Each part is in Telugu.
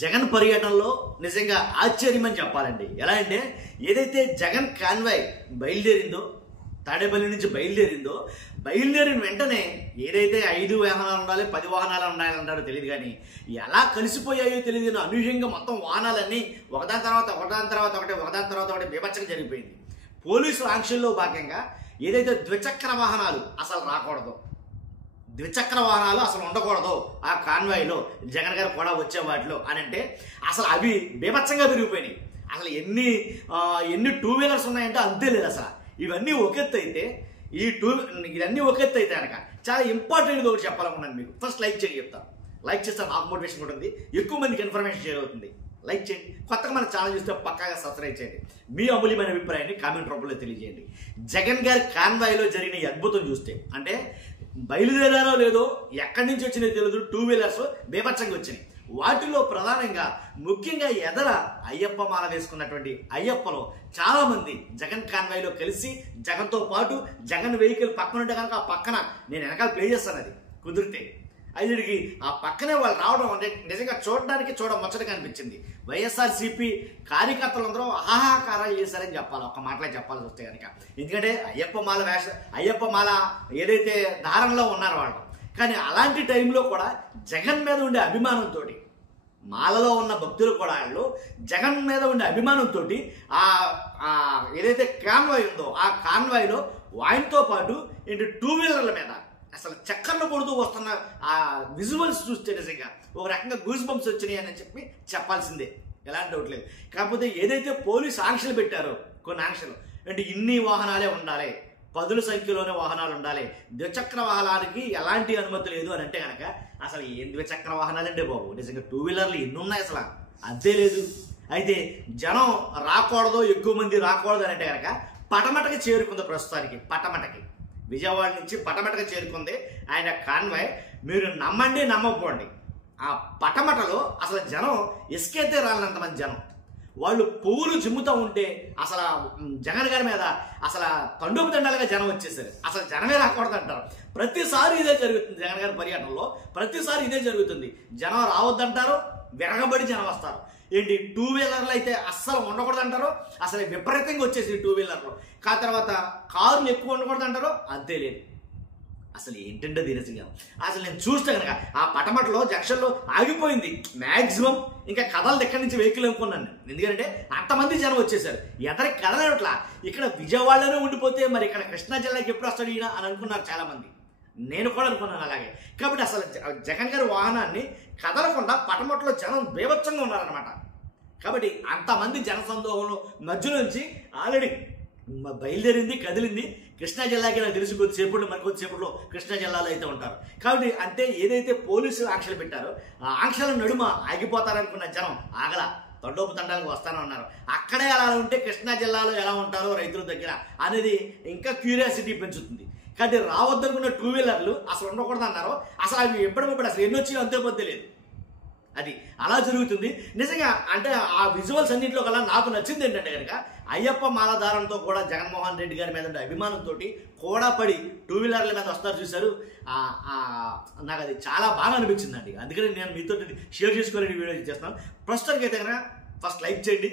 జగన్ పర్యటనలో నిజంగా ఆశ్చర్యమని చెప్పాలండి. ఎలా అంటే ఏదైతే జగన్ కాన్వాయ్ బయలుదేరిందో, తాడేపల్లి నుంచి బయలుదేరిన వెంటనే ఏదైతే 5 వాహనాలు ఉండాలి 10 వాహనాలు ఉండాలంటారో తెలియదు, కానీ ఎలా కలిసిపోయాయో తెలియదు. అనూహ్యంగా మొత్తం వాహనాలన్నీ ఒకదాని తర్వాత ఒకటి బీభత్సంగా జరిగిపోయింది. పోలీసుల ఆంక్షల్లో భాగంగా ఏదైతే ద్విచక్ర వాహనాలు అసలు రాకూడదు, ద్విచక్ర వాహనాలు అసలు ఉండకూడదు ఆ కాన్వాయ్లో, జగన్ గారు కూడా వచ్చే వాటిలో అని అంటే అసలు అవి బీభత్సంగా పెరిగిపోయినాయి. అసలు ఎన్ని 2 వీలర్స్ ఉన్నాయంటే అంతే లేదు. అసలు ఇవన్నీ ఒక ఎత్తు అయితే ఇవన్నీ ఒక ఎత్తు అయితే కనుక చాలా ఇంపార్టెంట్గా ఒకటి చెప్పాలనుకున్నాను మీకు. ఫస్ట్ లైక్ చేయండి, చెప్తాను. లైక్ చేస్తే నాకు మోటివేషన్ ఉంటుంది, ఎక్కువ మందికి ఇన్ఫర్మేషన్ షేర్ అవుతుంది. లైక్ చేయండి, కొత్తగా మన ఛానల్ చూస్తే పక్కాగా సబ్స్క్రైబ్ చేయండి. మీ అమూల్యమైన అభిప్రాయాన్ని కామెంట్ రూపంలో తెలియజేయండి. జగన్ గారి కాన్వాయ్లో జరిగిన ఈ అద్భుతం చూస్తే, అంటే బయలుదేరారో లేదో ఎక్కడి నుంచి వచ్చినాయో తెలియదు, 2 వీలర్స్ బీభత్సంగా వచ్చినాయి. వాటిలో ప్రధానంగా ముఖ్యంగా ఎదర అయ్యప్ప మాల వేసుకున్నటువంటి అయ్యప్పలో చాలా మంది జగన్ కాన్వాయ్లో కలిసి జగన్తో పాటు జగన్ వెహికల్ పక్కన ఉంటే కనుక ఆ పక్కన నేను వెనకాల ప్లే చేస్తాను, అది కుదిరితే అదికి ఆ పక్కనే వాళ్ళు రావడం అంటే నిజంగా చూడడానికి ముచ్చటగా అనిపించింది. వైఎస్ఆర్సీపీ కార్యకర్తలందరూ ఆహాకారాలు చేశారని చెప్పాలి, ఒక మాటలే చెప్పాల్సి వస్తే కనుక. ఎందుకంటే అయ్యప్ప మాల ఏదైతే ధారణలో ఉన్నారో వాళ్ళు, కానీ అలాంటి టైంలో కూడా జగన్ మీద ఉండే అభిమానంతో, మాలలో ఉన్న భక్తులు కూడా వాళ్ళు జగన్ మీద ఉండే అభిమానంతో ఏదైతే కాన్వాయ్ ఉందో ఆ కాన్వాయ్లో ఆయనతో పాటు 2 వీలర్ల మీద అసలు చక్కర్లు కొడుతూ వస్తున్న ఆ విజువల్స్ చూస్తే నిజంగా ఒక రకంగా గూస్ బంప్స్ వచ్చినాయి అని చెప్పాల్సిందే, ఎలాంటి డౌట్ లేదు. కాకపోతే ఏదైతే పోలీసు ఆంక్షలు పెట్టారో, కొన్ని ఆంక్షలు అంటే ఇన్ని వాహనాలే ఉండాలి, 10ల సంఖ్యలోనే వాహనాలు ఉండాలి, ద్విచక్ర వాహనాలకి ఎలాంటి అనుమతి లేదు అని అంటే కనుక అసలు ఏం ద్విచక్ర వాహనాలంటే బాబు, నిజంగా 2 వీలర్లు ఎన్ని ఉన్నాయి అసలు అంతే లేదు. అయితే జనం రాకూడదు, ఎక్కువ మంది రాకూడదు అని అంటే కనుక పటమటకి చేరుకుంది. ప్రస్తుతానికి పటమటకి విజయవాడ నుంచి పటమటగా చేరుకుంది ఆయన కాన్వాయ్. మీరు నమ్మండి నమ్మకపోండి, ఆ పటమటలో అసలు జనం ఇసుకైతే రాలినంతమంది జనం, వాళ్ళు పువ్వులు చిమ్ముతూ ఉంటే అసలు జగన్ గారి మీద అసలు తండోపు తండాలుగా జనం వచ్చేసారు. అసలు జనమే రాకూడదు అంటారు. ప్రతిసారి ఇదే జరుగుతుంది జగన్ గారి పర్యటనలో, ప్రతిసారి ఇదే జరుగుతుంది. జనం రావద్దంటారు, విరగబడి జనం వస్తారు. 2 వీలర్లు అయితే అస్సలు ఉండకూడదు అంటారు, అసలు విపరీతంగా వచ్చేసి 2 వీలర్లు. తర్వాత కారులు ఎక్కువ ఉండకూడదు అంటారు, అంతే లేదు. అసలు ఏంటంటే దినసిగా అసలు నేను చూస్తే కనుక ఆ పటమటలో జంక్షన్లో ఆగిపోయింది మ్యాక్సిమం, ఇంకా కదలదు ఎక్కడి నుంచి వెహికల్ అనుకున్నాను. ఎందుకంటే అంతమంది జనం వచ్చేసారు, ఎదరికి కదలట్లా. ఇక్కడ విజయవాడలోనే ఉండిపోతే మరి ఇక్కడ కృష్ణా జిల్లాకి ఎప్పుడు వస్తాడు ఈయన అని అనుకున్నారు చాలామంది, నేను కూడా అనుకున్నాను అలాగే. కాబట్టి అసలు జగన్ గారి వాహనాన్ని కదలకుండా పటమటలో జనం బీభత్సంగా ఉన్నారనమాట. కాబట్టి అంతమంది జనసందోహంలో మధ్య నుంచి ఆల్రెడీ బయలుదేరింది, కదిలింది కృష్ణా జిల్లాకి. నాకు తెలిసి కొద్దిసేపట్లో కృష్ణా జిల్లాలో అయితే ఉంటారు. కాబట్టి అంటే ఏదైతే పోలీసులు ఆంక్షలు పెట్టారో ఆ ఆంక్షల నడుమ ఆగిపోతారనుకున్న జనం ఆగల, తండోపు తండాలకు వస్తానే ఉన్నారు. అక్కడే అలా ఉంటే కృష్ణా జిల్లాలో ఎలా ఉంటారో రైతుల దగ్గర అనేది ఇంకా క్యూరియాసిటీ పెంచుతుంది. కానీ రావద్దనుకున్న 2 వీలర్లు అసలు ఉండకూడదు అన్నారు. అసలు అవి ఎప్పటికప్పుడు అసలు ఎన్ని వచ్చి అంతే పొద్దు లేదు, అది అలా జరుగుతుంది నిజంగా. అంటే ఆ విజువల్స్ అన్నింటిలో కల్లా నాకు నచ్చింది ఏంటంటే కనుక అయ్యప్ప మాలధారంతో కూడా జగన్మోహన్ రెడ్డి గారి మీద ఉండే అభిమానంతో కూడా పడి 2 వీలర్ల మీద వస్తారు చూశారు, నాకు అది చాలా బాగా అనిపించిందండి. అందుకని నేను మీతో షేర్ చేసుకోవాలని వీడియో చేస్తున్నాను. ప్రస్తుతానికి అయితే కనుక ఫస్ట్ లైక్ చేయండి.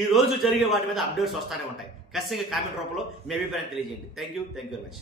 ఈ రోజు జరిగే వాటి మీద అప్డేట్స్ వస్తూనే ఉంటాయి. ఖచ్చితంగా కామెంట్ రూపంలో మీ అభిప్రాయం తెలియజేయండి. Thank you very much.